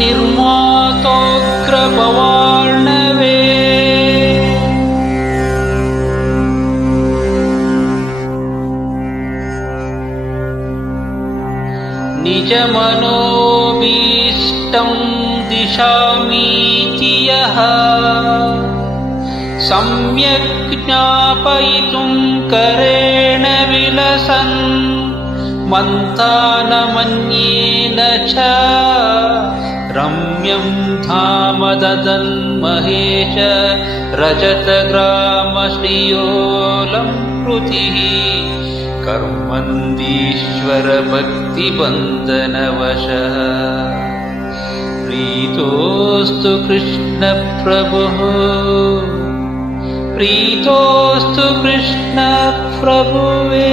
ನಿರ್ಮಾತೋಗ್ರಪವಾರ್ಣವೇ ನಿಜಮನೋಭೀಷ್ಟಂ ದಿಶಾಮೀತಿ ಯಃ ಸಮ್ಯಕ್ ಜ್ಞಾಪಯಿತುಂ ಕರೇಣ ವಿಲಸನ್ ಮಂಥಾನಮನ್ಯೇನ ಚ ರಮ್ಯಂ ಧಾಮ ದದನ್ ಮಹೇಶ ರಜತಗ್ರಾಮ ಶ್ರೀಯೋಲಂ ಕೃತಿಃ ಕರ್ಮಂದೀಶ್ವರ ಭಕ್ತಿ ಬಂಧನವಶಃ ಪ್ರೀತೋಸ್ತು ಕೃಷ್ಣ ಪ್ರಭುಃ ಪ್ರೀತೋಸ್ತು ಕೃಷ್ಣ ಪ್ರಭುವೇ.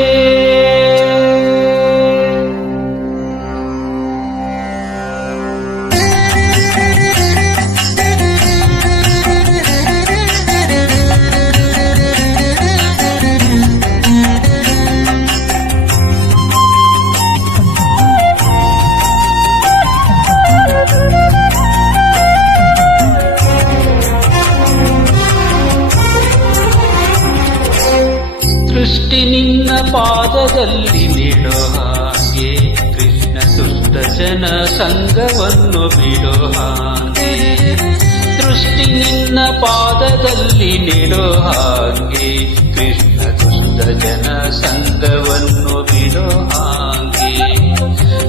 ದೃಷ್ಟಿ ನಿನ್ನ ಪಾದದಲ್ಲಿ ನೀಡೋ ಹಾಗೆ ಕೃಷ್ಣ ದುಷ್ಟ ಜನ ಸಂಗವನ್ನು ಬಿಡೋ ಹಾಗೆ. ದೃಷ್ಟಿ ನಿನ್ನ ಪಾದದಲ್ಲಿ ನೀಡೋ ಹಾಗೆ ಕೃಷ್ಣ ದುಷ್ಟ ಜನ ಸಂಗವನ್ನು ಬಿಡೋ ಹಾಗೆ.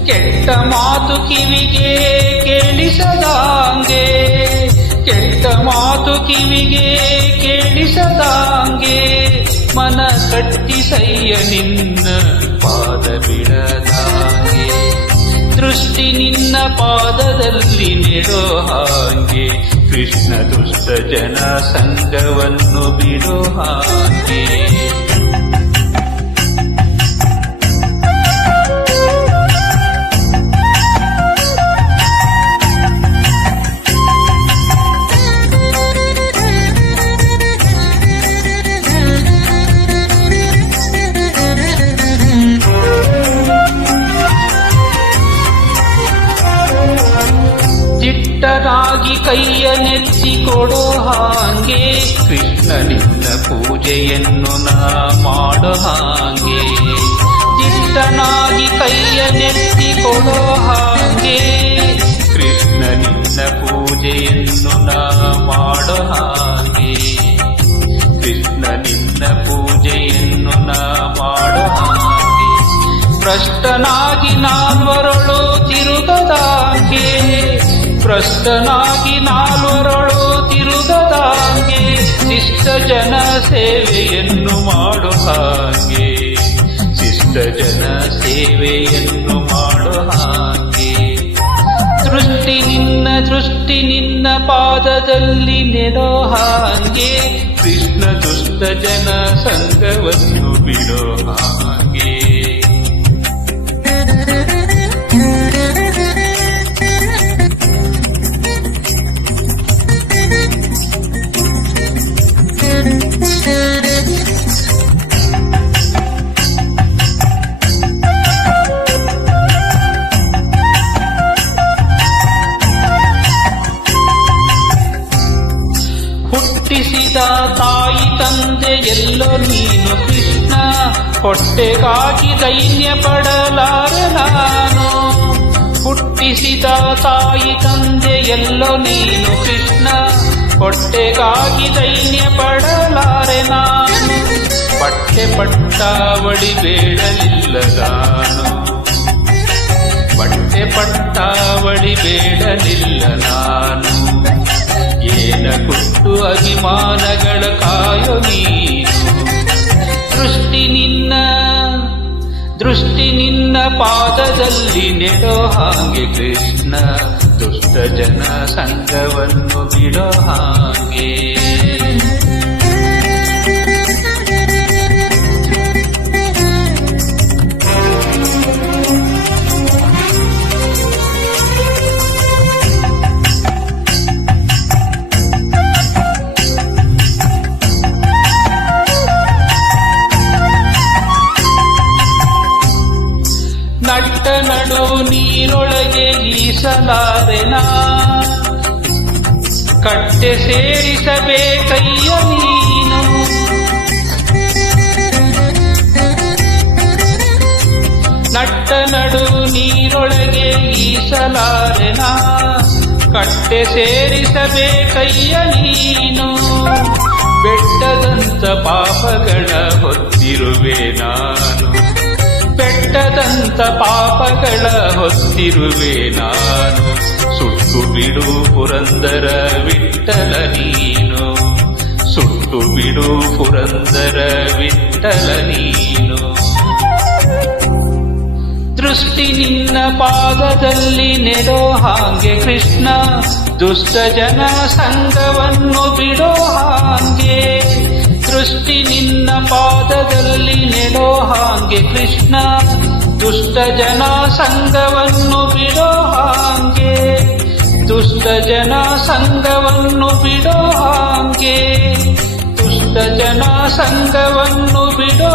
ಕೆಟ್ಟ ಮಾತು ಕಿವಿಗೆ ಕೇಳಿಸದಾಂಗೆ, ಕೆಟ್ಟ ಮಾತು ಕಿವಿಗೆ ಕೇಳಿಸದಾಂಗೆ ಮನ ಕಟ್ಟಿಸಯ್ಯ ನಿನ್ನ ಪಾದ ಬಿಡದಾಗೆ. ದೃಷ್ಟಿ ನಿನ್ನ ಪಾದದಲ್ಲಿ ನೆಡೋ ಹಾಗೆ ಕೃಷ್ಣ ದುಷ್ಟ ಜನ ಸಂಗವನ್ನು ಬಿಡೋ ಹಾಗೆ. ದಿಟ್ಟನಾಗಿ ಕೈಯ ನೆಚ್ಚಿ ಕೊಡೋ ಹಾಗೆ ಕೃಷ್ಣ ನಿನ್ನ ಪೂಜೆಯನ್ನು ನಾ ಮಾಡೋ ಹಾಗೆ. ದಿಟ್ಟನಾಗಿ ಕೈಯ ನೆಚ್ಚಿ ಕೊಡೋ ಹಾಗೆ ಕೃಷ್ಣ ನಿನ್ನ ಪೂಜೆಯನ್ನು ನಾ ಮಾಡೋ ಹಾಗೆ. ಕೃಷ್ಣ ನಿನ್ನ ಪೂಜೆಯನ್ನು ನಾ ಮಾಡೋ ಹಾಗೆ. ಭ್ರಷ್ಟನಾಗಿ ನಾಲ್ವರಳು ತಿರುಗದಾಗೆ, ಭ್ರಷ್ಟನಾಗಿ ನಾಲ್ವರಳು ತಿರುಗದಾಗೆ ಶಿಷ್ಟ ಜನ ಸೇವೆಯನ್ನು ಮಾಡೋ ಹಾಗೆ. ಶಿಷ್ಟ ಜನ ಸೇವೆಯನ್ನು ಮಾಡೋ ಹಾಗೆ. ದೃಷ್ಟಿ ನಿನ್ನ ಪಾದದಲ್ಲಿ ನೆಡೋ ಹಾಗೆ ಕೃಷ್ಣ ದುಷ್ಟ ಜನ ಸಂಗವನ್ನು ಬಿಡೋ ಹಾಗೆ. ಹುಟ್ಟಿಸಿದ ತಾಯಿ ತಂದೆ ಎಲ್ಲೋ ನೀನು ಕೃಷ್ಣ, ಹೊಟ್ಟೆಗಾಗಿ ದೈನ್ಯ ಪಡಲಾರೆ ನಾನು. ಹುಟ್ಟಿಸಿದ ತಾಯಿ ತಂದೆ ಎಲ್ಲೋ ನೀನು ಕೃಷ್ಣ, ಹೊಟ್ಟೆಗಾಗಿ ದೈನ್ಯ ಪಡಲಾರೆ ನಾನು. ಬಟ್ಟೆ ಪಟ್ಟಾವಳಿ ಬೇಡಲಿಲ್ಲ ನಾನು, ಬಟ್ಟೆ ಪಟ್ಟಾವಳಿ ಬೇಡಲಿಲ್ಲ ನಾನು. ಏನ ಕೊಟ್ಟು ಅಭಿಮಾನಗಳ ಕಾಯೋ ನೀನು. ದೃಷ್ಟಿ ನಿನ್ನ ಪಾದದಲ್ಲಿ ನೆಡೋ ಹಾಗೆ ಕೃಷ್ಣ ದುಷ್ಟ ಜನ ಸಂಗವನ್ನು ಬಿಡೋ ಹಾಗೆ. ನಟ್ಟ ನಡು ನೀರೊಳಗೆ ಈಸಲಾರೆನಾ ಕಟ್ಟೆ ಸೇರಿಸಬೇಕಯ್ಯ ನೀನು ನಟ್ಟ ನಡು ನೀರೊಳಗೆ ಈಸಲಾರೆನಾ ಕಟ್ಟೆ ಸೇರಿಸಬೇಕಯ್ಯ ನೀನು ಬೆಟ್ಟದಂತ ಪಾಪಗಳ ಹೊತ್ತಿರುವೆ ನಾನು ಬೆಟ್ಟದಂತ ಪಾಪಗಳ ಹೊತ್ತಿರುವೆ ನಾನು ಸುಟ್ಟು ಬಿಡು ಪುರಂದರ ವಿಠ್ಠಲ ನೀನು ಸುಟ್ಟು ಬಿಡು ಪುರಂದರ ವಿಠ್ಠಲ ನೀನು ದೃಷ್ಟಿ ನಿನ್ನ ಪಾದದಲ್ಲಿ ನೆಡೋ ಹಾಗೆ ಕೃಷ್ಣ ದುಷ್ಟ ಜನ ಸಂಗವನ್ನು ಬಿಡೋ ಹಾಗೆ ದೃಷ್ಟಿ ನಿನ್ನ ಪಾದದಲ್ಲಿ ನೆಡೋ ಹಾಗೆ ಕೃಷ್ಣ ದುಷ್ಟ ಜನ ಸಂಗವನ್ನು ಬಿಡೋ ಹಾಗೆ ದುಷ್ಟ ಜನ ಸಂಗವನ್ನು ಬಿಡೋ ಹಾಗೆ ದುಷ್ಟ ಜನ ಸಂಗವನ್ನು ಬಿಡೋ